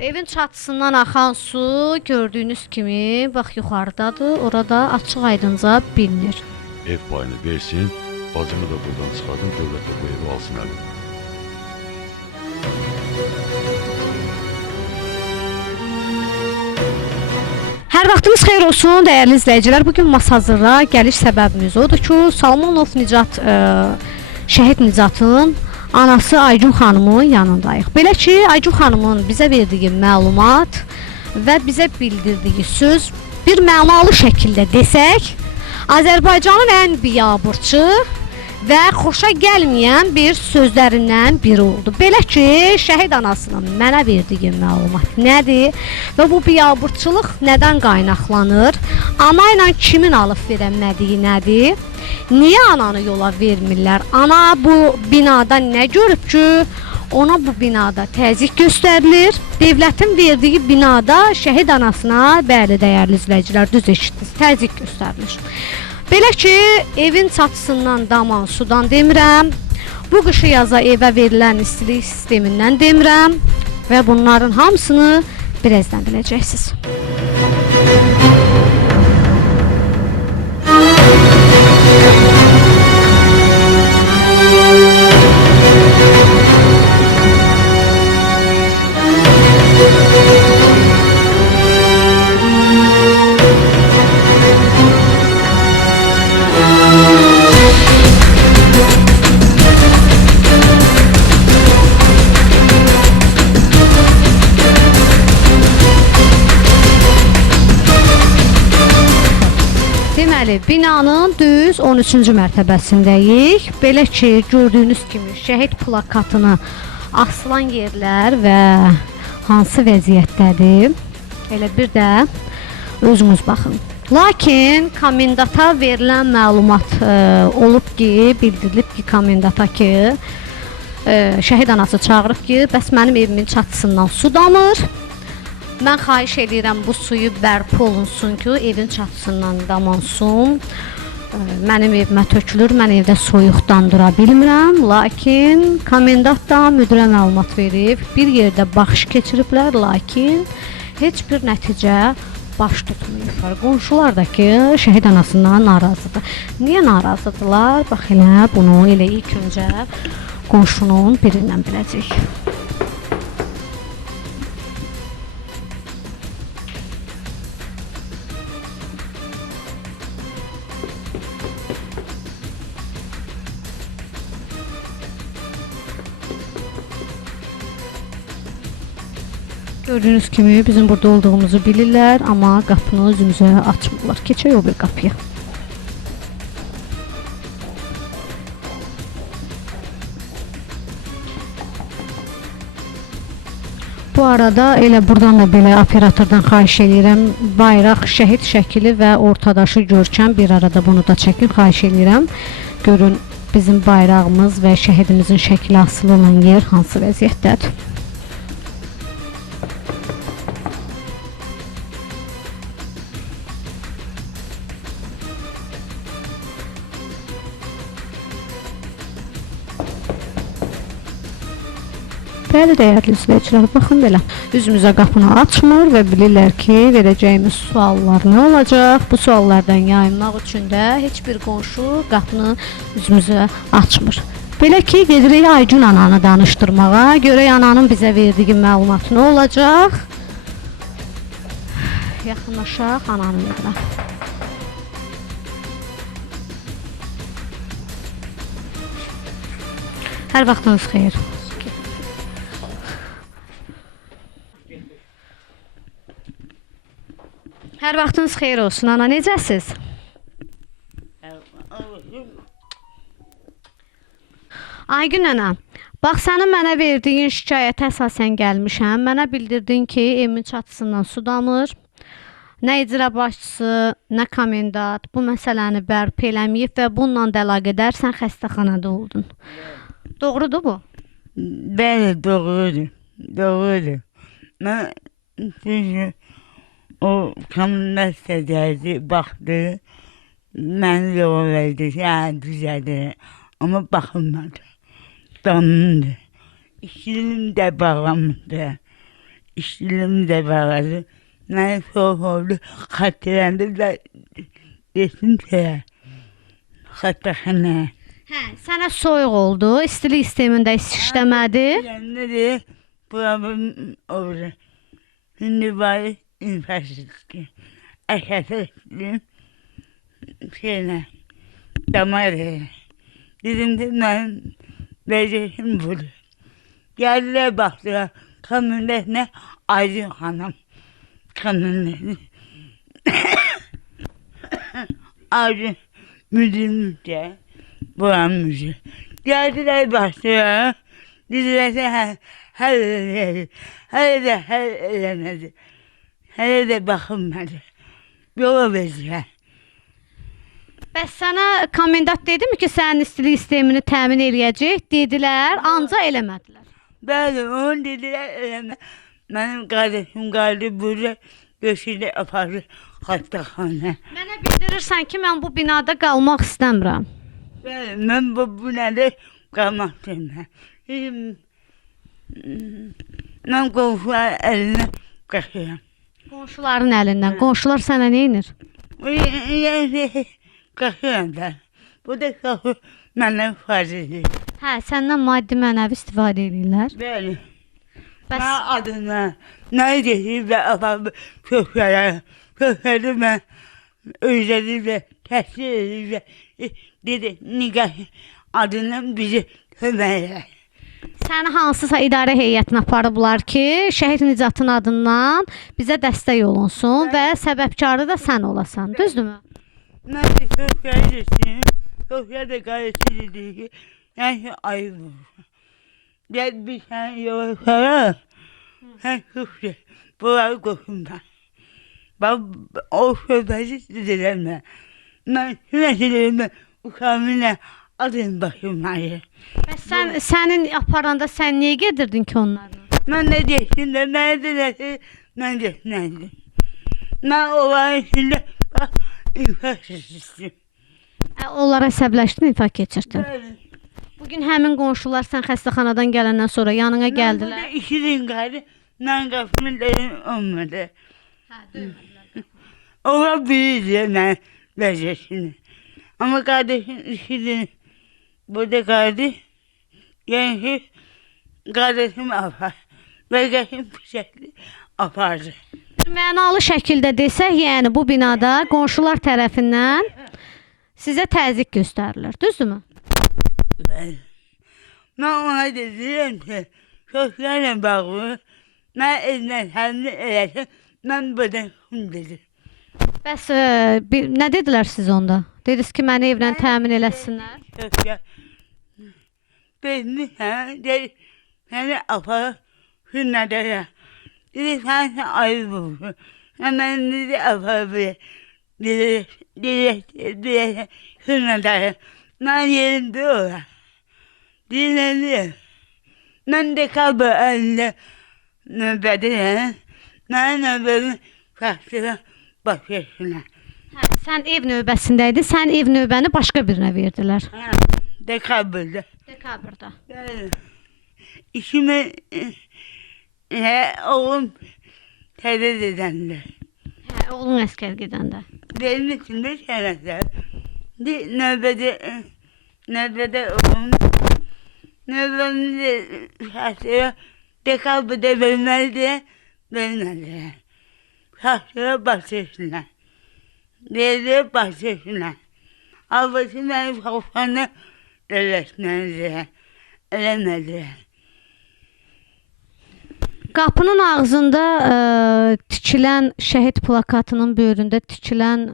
Evin çatısından axan su gördüyünüz kimi bax yuxarıdadır. Orada açıq aydınca bilinir. Ev payını versin, bacımı da buradan çıxardım, dövlət də bu evi alsın əlimdən. Hər vaxtınız xeyir olsun dəyərli izləyicilər. Bugün Masazıra gəliş səbəbimiz odur ki, Salmanov Nicat şəhid Nicatın anası Aycun xanımın yanındayıq. Belə ki, Aycun xanımın bizə verdiyi məlumat və bizə bildirdiyi söz bir mənalı şəkildə desək, Azərbaycanın ən biabırçı və xoşa gəlməyən bir sözlərindən biri oldu. Belə ki, şəhid anasının mənə verdiyi məlumat nədir və bu biabırçılıq nədən qaynaqlanır? Ana ilə kimin alıb verənmədiyi nədir? Niyə ananı yola vermirlər? Ana bu binada nə görüb ki, ona bu binada təzyiq göstərilir? Devlətin verdiyi binada şəhid anasına, bəli dəyərli izləyicilər, düz eşitdiniz, təzyiq göstərilir. Belə ki, evin çatısından daman sudan demirəm, bu qışı yaza evə verilən istilik sistemindən demirəm və bunların hamısını birazdan biləcəksiniz. Deməli, binanın düz 13-cü mərtəbəsindəyik. Belə ki, gördüyünüz kimi şəhid plakatını asılan yerlər və hansı vəziyyətdədir? Elə bir də özünüz baxın. Lakin komendata verilən məlumat olub ki, bildirilib ki, komendata ki, şəhid anası çağırıb ki, bəs mənim evimin çatısından su damır. Mən xahiş edirəm bu suyu bərpa olunsun ki, evin çatısından damansun. Mənim evimə tökülür, mən evdə soyuqdan dura bilmirəm. Lakin komendant da müdirə məlumat verib, bir yerdə baxış keçiriblər, lakin heç bir nəticə baş tutmayıblar. Qonşular da ki, şəhid anasından narazıdır. Niyə narazıdırlar? Bax elə bunu elə ilk öncə qonşunun birindən biləcək. Gördüyünüz kimi bizim burada olduğumuzu bilirlər, amma qapını özümüzə açmırlar. Keçək o bir qapıya. Bu arada elə buradan da belə operatordan xahiş edirəm, bayraq, şəhid şəkili və ortadaşı görkəm bir arada bunu da çəkin, xahiş edirəm. Görün bizim bayrağımız və şəhidimizin şəkili asılı olan yer hansı vəziyyətdədir. Bəli, dəyərli izləyicilər, baxın belə. Üzümüzə qapını açmır və bilirlər ki, verəcəyimiz suallar nə olacaq? Bu suallardan yayınmaq üçün də heç bir qonşu qapını üzümüzə açmır. Belə ki, gedirik Aycun ananı danışdırmağa. Görək ananın bizə verdiyi məlumat nə olacaq? Yaxınlaşaq ananın evinə. Hər vaxtınız xeyir. Hər vaxtınız xeyir olsun, ana, necəsiz? Aygün ana, bax sənin mənə verdiyin şikayətə əsasən gəlmişəm. Mənə bildirdin ki, evimin çatısından su damır. Nə icra başçısı, nə komendant bu məsələni bərpa eləməyib və bununla da əlaqədar sən xəstəxanada oldun. Doğrudur bu? Bəli, doğrudur. Doğrudur. Mən çünki o komendant gəldi, baxdı, məni yola verdi, düzəldir. Amma baxılmadı. Damındı. İkilinin də bağlanmadı. işçiliğimi de bağladı. Ben soğuk oldu. Xatırlandım da dedim ki xatırxanaya. Hə, sənə soyuq oldu, istilik sistemində işləmədi. Yanında da problem oldu. Şimdi bari infeksiyon. Aşağıda ettim. Şeyine. Damarı. Dedim ki ben vereceğim bunu. Geldiler baktılar. Kamyonetine Aydın Hanım. Kamyonetine. Aydın müdürümüzce. Buran müdür. Geldiler baktılar. Dediler ki hele elemedi. Hele de bakılmadı. Yola verdiler. Bəs sənə komendant dedimi ki, sənin istilik sistemini təmin eləyəcək? Dedilər, ancaq eləmədilər. Bəli, onu dediler eleme. Benim kardeşim geldi burada göçüyle apardı xəstəxana. Mənə bildirirsən ki, mən bu binada qalmaq istəmirəm. Bəli, mən bu binada qalmaq istəmirəm. Mən qonşular əlinə qaçıram. Qonşuların əlindən. Qonşular sənə nə edir? Yəni qaçıram da. Bu da qalxır məndən fazladır. Hə, səndən maddi mənəvi istifadə edirlər. Bəli. Bəs Mən adına nə deyir və aparıb köşklərə mən özlədim və təsvir edir və dedi, Nigar adından bizi kömək elə. səni hansısa idarə heyətinə aparıblar ki, Şəhid Nicatın adından bizə dəstək olunsun və səbəbkarı da sən olasan, düzdürmü? Mən də köşkləri desin, köşklər də qarşı dedi ki, yəni ayıb olur. Gəl bir səni yola qara, sən köşklər, bunları qoşunma. Bax, o söhbəti dedilər mən. Mən sürekli ukamına adın başımayı. Bəs sənin aparanda sən niyə gedirdin ki onlarla? Mən də deyəsin də, mənə dedəsi, mən deyəsinəydim. Mən onların içində, bax, infeksiyonistiyim. Onlara əsəbləşdin, infak keçirdin. Bəli. Bugün həmin qonşular sən xəstəxanadan gələndən sonra yanına Mən gəldilər. burada 2 gün qaldı, mən qapımın dərin olmadı. Hə, döymədilər. Ola bilirdi mən vəziyyətini. Amma qardeşim 2 gün burada qaldı. Yəni ki, qardeşim apar. Vəziyyətim fişəkli apardı. Mənalı şəkildə desək, yəni bu binada qonşular tərəfindən sizə təzyiq göstərilir, düzdürmü? Bəli. Mən ona deyirəm ki, köşklərlə bağlı, mən elimdən həmli eləsin, mən burada dedim. Bəs nə dedilər siz onda? Dediniz ki, məni evlə təmin eləsinlər. Köşklər. Dedim, deyir, səni apar, sünnədəyə. Dedi, sən ayıb olsun. Mən dedi, apar bir. Dedi, sünnədəyə. Mən yerimdə ola. Dinlədim. Mən də qabı əlində növbədəyəm. Mən növbəmi qaçdıram başqasına. Hə, sən ev növbəsindəydin, sən ev növbəni başqa birinə verdilər. Dekabrda. Dekabrda. Bəli. İşimi oğlum təzə edəndə. Hə, oğlun əskər gedəndə. Benim içində şərəflər. Növbədə oğlum. Növbəmdə şahsıya dekabrda verməlidir. Verməlidir. Şahsıya başlasınlar. Dedi başlasınlar. Ablası mənim xalqanı dövlətmənizə eləmədi. Qapının ağzında tikilən şəhid plakatının böyründə tikilən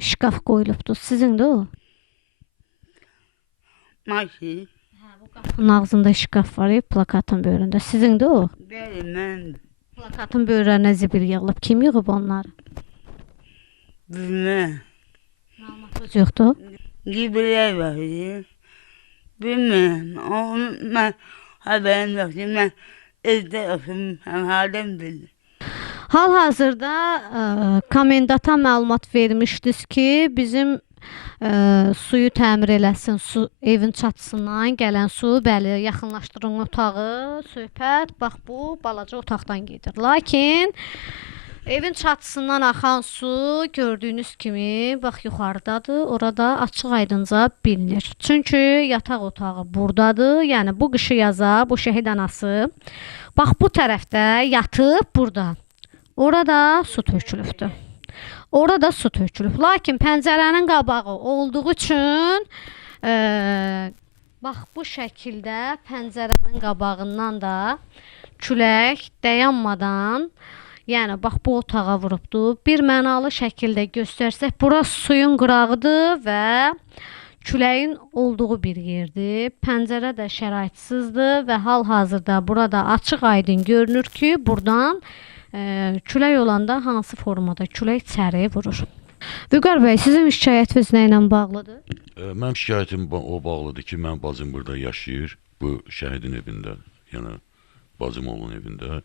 şkaf qoyulubdu. Sizindir o? Maşın. Bu qapının ağzında şkaf var, plakatın böyründə. Sizindir o? Bəli, mən Plakatın böyrlərinə zibil yığılıb. Kim yığıb onları? bilməm. Məlumatınız yoxdur. Gibilər var idi. Bilməm. Onu mən xəbərim yoxdur. Mən evdə oturmuşam, halım bildim. Hal-hazırda komendata məlumat vermişdiniz ki, bizim suyu təmir eləsin, su evin çatısından gələn su, bəli, yaxınlaşdırın otağı, söhbət bax bu balaca otaqdan gedir. Lakin evin çatısından axan su gördüyünüz kimi bax yuxarıdadır. Orada açıq-aydınca bilinir. Çünki yataq otağı burdadır. Yəni bu qışı yaza bu şəhid anası bax bu tərəfdə yatıb burada. Orada su tökülübdür. Orada su tökülüb. Lakin pəncərənin qabağı olduğu üçün bax bu şəkildə pəncərənin qabağından da külək dayanmadan, yəni bax bu otağa vurubdu. Bir mənalı şəkildə göstərsək, bura suyun qırağıdır və küləyin olduğu bir yerdir. Pəncərə də şəraitsizddir və hal-hazırda burada açıq-aydın görünür ki, buradan külək olanda hansı formada külək içəri vurur. Vüqar bəy, sizin şikayətiniz nə ilə bağlıdır? Mənim şikayətim o bağlıdır ki, mən bacım burada yaşayır, bu şəhidin evində, yəni bacım oğlun evində.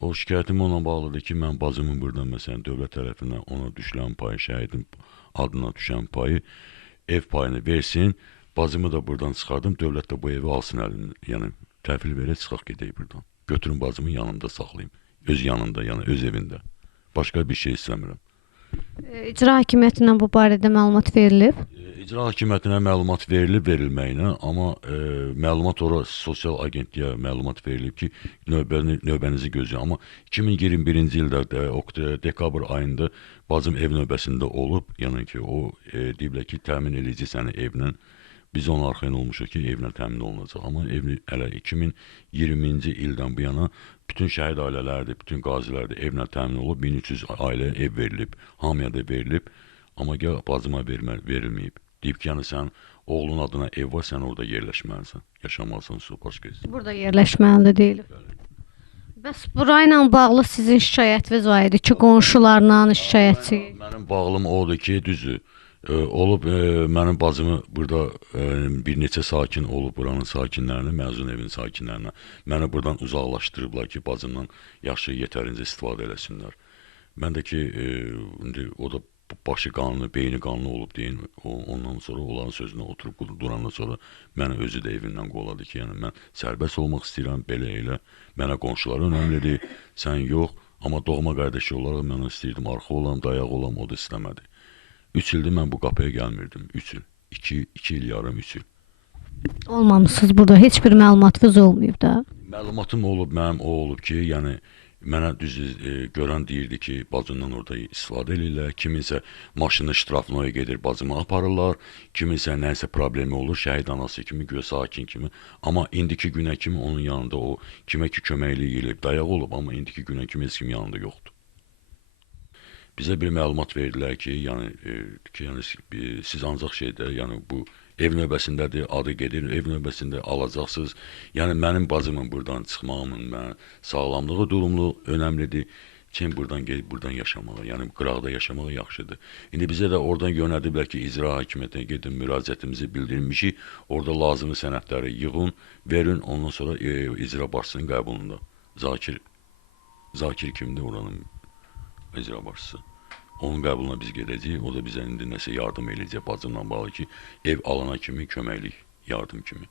O şikayətim onunla bağlıdır ki, mən bacımın buradan məsələn dövlət tərəfindən ona düşülən payı, şəhidin adına düşən payı, ev payını versin, bacımı da buradan çıxardım, dövlət də bu evi alsın əlini, yəni təhvil verək, çıxaq gedək buradan. Götürün bacımın yanında saxlayayım, öz yanında, yəni öz evində. Başqa bir şey istəmirəm. İcra hakimiyyətindən bu barədə məlumat verilib? İcra hakimiyyətinə məlumat verilib verilməyinə, amma məlumat ora sosial agentliyə məlumat verilib ki, növbənizi gözləyin. Amma 2021-ci ildə dekabr ayında bacım ev növbəsində olub, yəni ki, o deyiblər ki, təmin edici səni evlə. Biz onun arxayın olmuşuq ki, evlə təmin olunacaq. Amma hələ 2020-ci ildən bu yana bütün şəhid ailələrdir, bütün qazilərdir evlə təmin olub, 1300 ailə ev verilib, hamıya da verilib. Amma gəl bacıma verilməyib. Deyib ki, yəni sən oğlun adına ev var, sən orada yerləşməlisən, yaşamalısan, başqa heç. Burada yerləşməli deyil. Bəs burayla bağlı sizin şikayətiniz var idi ki, qonşularla şikayətçi? Mənim bağlım odur ki, düzdür. Olub mənim bacımı burada bir neçə sakin olub buranın sakinlərini, məzun evin sakinlərinə məni buradan uzaqlaşdırıblar ki, bacımdan yaxşı yetərincə istifadə eləsinlər. Mən də ki, o da başı qanlı, beyni qanlı olub deyin, ondan sonra olan sözünə oturub durandan sonra məni özü də evindən qovladı ki, yəni mən sərbəst olmaq istəyirəm, belə elə, mənə qonşuları önəmlidir, sən yox, amma doğma qardaşı olaraq mən istəyirdim, arxa olam, dayaq olam, o da istəmədi. 3 ildir mən bu qapıya gəlmirdim, 3 il, 2 il yarım, 3 il. Olmamışsınız burada, heç bir məlumatınız olmayıb da? Məlumatım olub, mənim o olub ki, yəni mənə düz görən deyirdi ki, bacımdan orada istifadə edirlər, kiminsə maşını ştrafnoya gedir, bacımı aparırlar, kiminsə nəysə problemi olur, şəhid anası kimi, göz sakin kimi, amma indiki günə kimi onun yanında o kimə ki köməklik eləyib, dayaq olub, amma indiki günə kimi heç kim yanında yoxdur. Bizə bir məlumat verdilər ki, yəni siz ancaq şeydə, yəni bu ev növbəsindədir, adı gedir, ev növbəsində alacaqsınız. Yəni mənim bacımın buradan çıxmağımın mənə sağlamlığı durumlu önəmlidir. Kim buradan gedib buradan yaşamağa, yəni qıraqda yaşamağa yaxşıdır. İndi bizə də oradan yönədiblər ki, icra hakimiyyətinə gedin, müraciətimizi bildirmişik. Orada lazımi sənədləri yığın, verin, ondan sonra icra başçısının qəbulunda. Zakir kimdir oranın icra başçısı? Onun qəbuluna biz gedəcəyik, o da bizə indi nəsə yardım eləyəcək bacımla bağlı ki, ev alana kimi, köməklik, yardım kimi.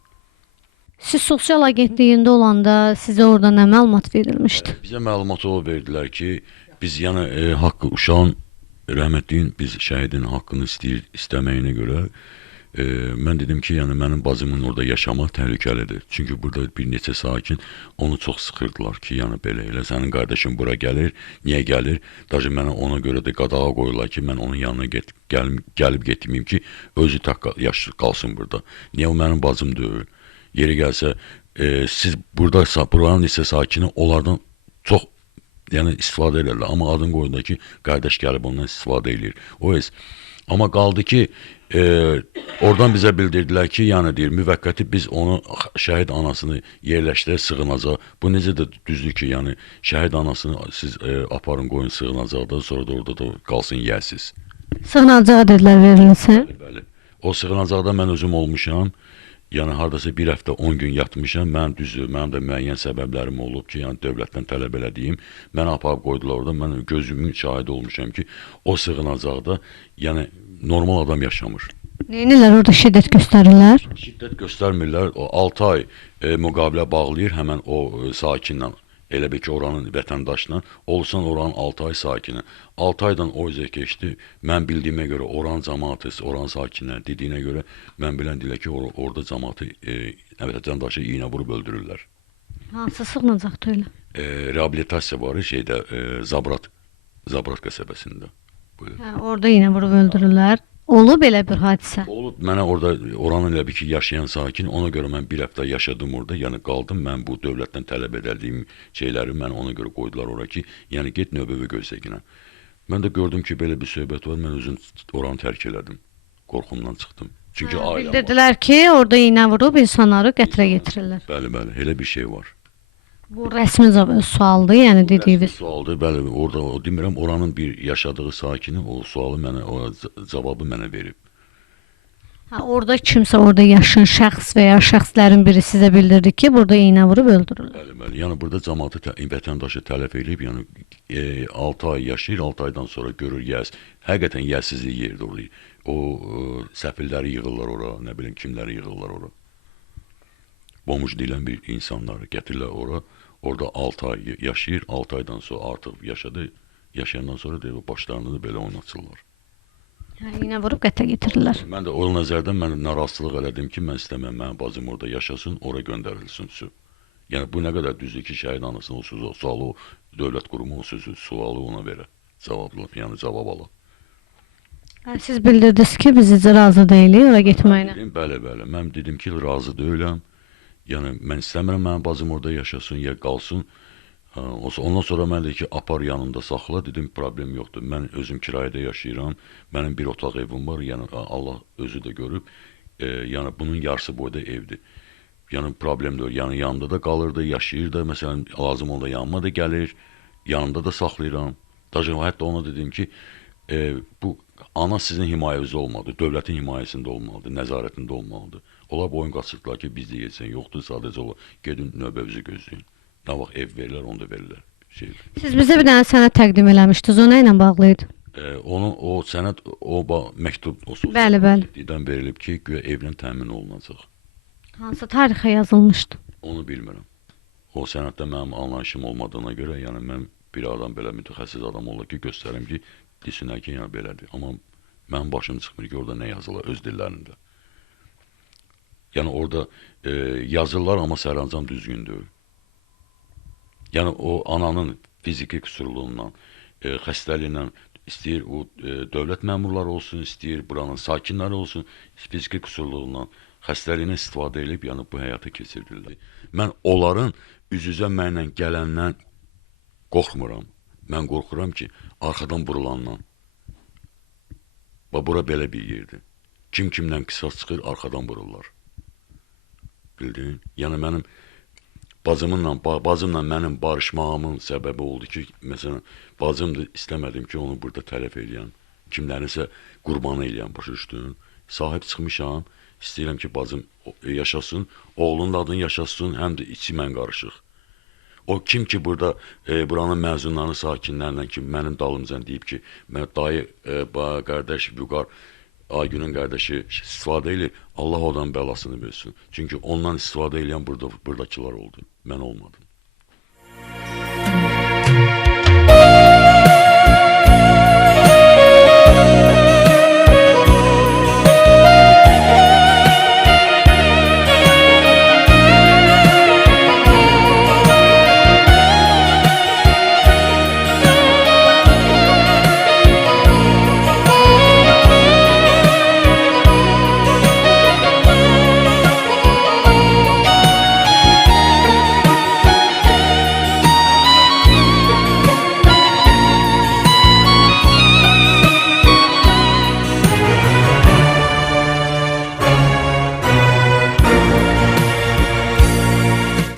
Siz sosial agentliyində olanda sizə orada nə məlumat verilmişdi? Bizə məlumat o verdilər ki, biz yəni haqqı uşağın, rəhmətliyin, biz şəhidin haqqını istəməyinə görə mən dedim ki, yəni mənim bacımın orada yaşamaq təhlükəlidir. Çünki burada bir neçə sakin onu çox sıxırdılar ki, yəni belə elə, sənin qardaşın bura gəlir, niyə gəlir? Daşı mənə ona görə də qadağa qoyurlar ki, mən onun yanına gəlib getməyim ki, özü tək qalsın burada. Niyə o mənim bacım deyil? Yeri gəlsə, siz buranın isə sakini onlardan çox istifadə edirlər. Amma adın qoyunda ki, qardaş gəlib ondan istifadə edir. Amma qaldı ki, oradan bizə bildirdilər ki, yəni deyir, müvəqqəti biz onu, şəhid anasını yerləşdirək, sığınacaq. Bu necə də düzdür ki, yəni şəhid anasını siz aparın, qoyun sığınacaqda, sonra da orada da qalsın yiyəsiz. Sığınacağa dedilər verilsin? Bəli. O sığınacaqda mən özüm olmuşam. Yəni hardasa bir həftə 10 gün yatmışam. Mənim də müəyyən səbəblərim olub ki, yəni dövlətdən tələb elədiyim. Mənə aparıb qoydular orada. Mən gözümün şahidi olmuşam ki, o sığınacaqda, yəni normal adam yaşamır. Neynirlər orada şiddət göstərirlər? Şiddət göstərmirlər. O 6 ay müqavilə bağlayır həmən o sakinlə. Elə bil ki, oranın vətəndaşla. Olsan oranın 6 ay sakini. 6 aydan o üzə keçdi. Mən bildiyimə görə oranın cəmaatı, oranın sakinləri dediyinə görə mən bilən dilə ki, orada cəmaatı vətəndaşı iynə vurub öldürürlər. Hansı sığınacaqda elə? Reabilitasiya var şeydə Zabrat qəsəbəsində. Buyur. Hə, orada yenə vurub öldürürlər. Olub elə bir hadisə. Olub mənə orada oranın elə bir ki yaşayan sakin, ona görə mən bir həftə yaşadım orada, yəni qaldım. Mən bu dövlətdən tələb edərdiyim şeyləri mən ona görə qoydular ora ki, yəni get növbəvi gözləginə. Mən də gördüm ki, belə bir söhbət var, mən özüm oranı tərk elədim. Qorxumdan çıxdım. Çünki ailəm var. Bildirdilər ki, orada iynə vurub insanları qətrə yetirirlər. Bəli, bəli, elə bir şey var. Bu rəsmi sualdır, yəni dediyiniz. Sualdır, bəli, orada o demirəm, oranın bir yaşadığı sakini o sualı mənə, o cavabı mənə verib. Ha, orada kimsə orada yaşayan şəxs və ya şəxslərin biri sizə bildirdi ki, burada iynə vurub öldürürlər. Bəli, bəli. Yəni burada cəmaatı vətəndaşı tələf edib, yəni 6 ay yaşayır, 6 aydan sonra görür yəs. Həqiqətən yəssizlik yerdə orada. O səfilləri yığırlar ora, nə bilim kimləri yığırlar ora. Bomuc deyilən bir insanları gətirirlər ora. Orada 6 ay yaşayır, 6 aydan sonra artıq yaşadı. Yaşayandan sonra da başlarını da belə oynatırlar. Hə, iynə vurub qətrə getirirlər. Mən də o nəzərdən mən narazılıq elədim ki, mən istəməm, mənim bacım orada yaşasın, ora göndərilsin su. Yəni bu nə qədər düzdür ki, şəhid anasının o sualı, o dövlət qurumu o sözü, sualı ona verə. Cavablı, yəni cavab ala. Hə, siz bildirdiniz ki, biz razı deyilik ora getməyinə. Bəli, bəli. Mən dedim ki, razı deyiləm. Yəni mən istəmirəm mənim bacım orada yaşasın, ya qalsın. Ondan sonra mən dedim ki, apar yanında saxla, dedim problem yoxdur. Mən özüm kirayədə yaşayıram. Mənim bir otaq evim var. Yəni Allah özü də görüb. Yəni bunun yarısı boyda evdir. Yəni problem deyil. Yəni yanında da qalırdı, yaşayır da, məsələn lazım olanda yanıma da gəlir. Yanında da saxlayıram. Hətta ona dedim ki, bu ana sizin himayənizdə olmalıdır, dövlətin himayəsində olmalıdır, nəzarətində olmalıdır. Onlar boyun qaçırdılar ki, bizdə yesən yoxdur, sadəcə olar, gedin növbəvizi gözləyin. Nə vaxt ev verirlər, onu da verirlər. Siz bizə bir dənə sənəd təqdim eləmişdiniz, o nə ilə bağlıydı? O sənəd, o məktub, o sosialdən verilib ki, güya evlə təmin olunacaq. Hansı tarixə yazılmışdı? Onu bilmirəm. O sənəddə mənim anlayışım olmadığına görə, yəni mən bir adam belə mütəxəssis adam olur ki, göstərim ki, desinlər ki, yəni belədir. Amma mənim başım çıxmır ki, orada nə yazılır öz dillərində. Yəni orada yazırlar, amma sərəncam düzgün deyil. Yəni o ananın fiziki qüsurluğundan, xəstəliyindən istəyir o dövlət məmurları olsun, istəyir buranın sakinləri olsun, fiziki qüsurluğundan, xəstəliyinə istifadə edib, yəni bu həyata keçirdirlər. Mən onların üz-üzə mənlə gələndən qorxmuram. Mən qorxuram ki, arxadan vurulandan. Bura belə bir yerdir. Kim kimdən qisas çıxır, arxadan vururlar. Bildin? Yəni mənim bacımla mənim barışmağımın səbəbi oldu ki, məsələn, bacım da istəmədim ki, onu burada tələf eləyən, kimlərinsə qurbanı eləyən, başa düşdün? Sahib çıxmışam, istəyirəm ki, bacım yaşasın, oğlunun adını yaşasın, həm də içi mən qarışıq. O kim ki burada buranın məzunlarının sakinlərlə ki, mənim dalımcan deyib ki, mən dayı, qardaş, Vüqar, Aygünün qardaşı istifadə edir, Allah odan bəlasını versin. Çünki ondan istifadə edən buradakılar oldu, mən olmadım.